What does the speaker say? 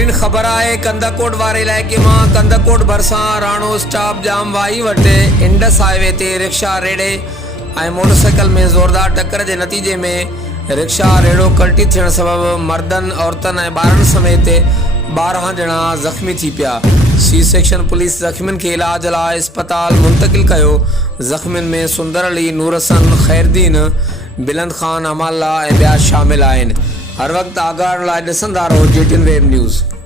ताज़ातरीन ख़बर है कंदाकोट वारे इलाइक़े में कंदाकोट भरसां राणो स्टॉप जाम वाही वटि इंडस हाईवे ते रिक्शा रेड़े ऐं मोटरसाइकिल में ज़ोरदार टक्कर के नतीजे में रिक्शा रेड़ो कल्टी थियण सबबि मर्दनि औरतनि ऐं ॿारनि समेत 12 ॼणा ज़ख़्मी थी पिया। सी सेक्शन पुलिस ज़ख़्मियुनि खे इलाज लाइ इस्पताल मुंतक़िल कयो। ज़ख़्मियुनि में सुंदर अली, नूर हसन, ख़ैरदीन, बिलंद खान, अमाला ऐं ॿिया शामिल आहिनि। हर वक़्तु आगाह लाइ ॾिसंदा रहो JTN वेब न्यूज़।